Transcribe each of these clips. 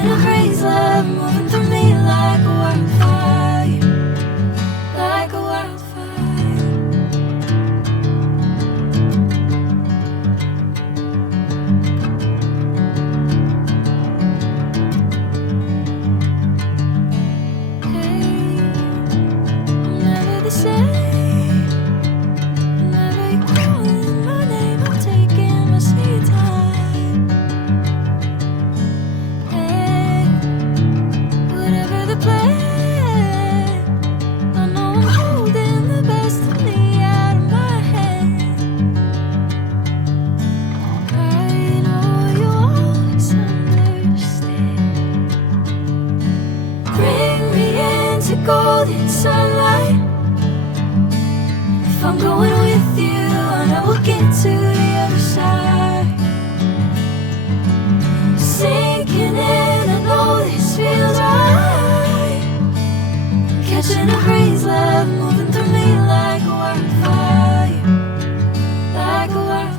Catching a crazy love moving through me like a wildfire, like a wildfire. Hey, I'm never the same. Whenever you're calling my name, I'm taking my sweet time. Hey, whatever the plan, I know I'm holding the best of me out of my hand. I know you always understand. Bring me into golden sunlight. If I'm going with you, I know we'll get to the other side. Sinking in, I know this feels right. Catching a crazy love moving through me like a wildfire, like a wildfire.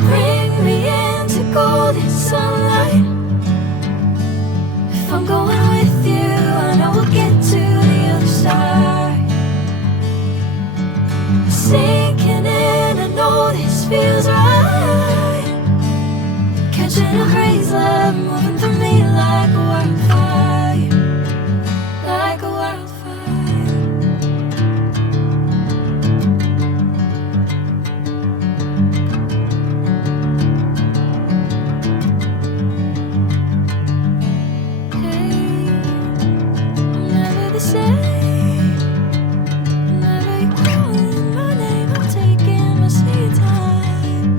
Bring me into golden sunlight. If I'm going with you, I know we'll get to the other side. Sinking in, I know this feels right. Catching a crazy love moving through me like a wildfire, like a wildfire. Hey, I'm never the same. Whenever you're calling my name, I'm taking my sweet time.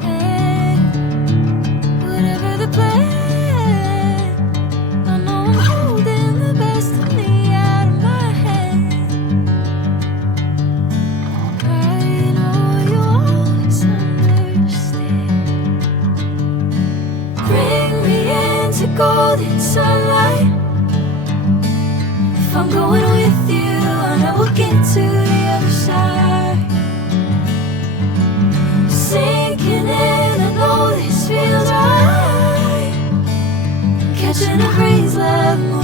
Hey, whatever the plan, I know I'm holding the best of me out of my hand. I know you always understand. Bring me into golden sunlight. If I'm going with you, I know we'll get to the other side. Sinking in, I know this feels right. Catching a crazy love.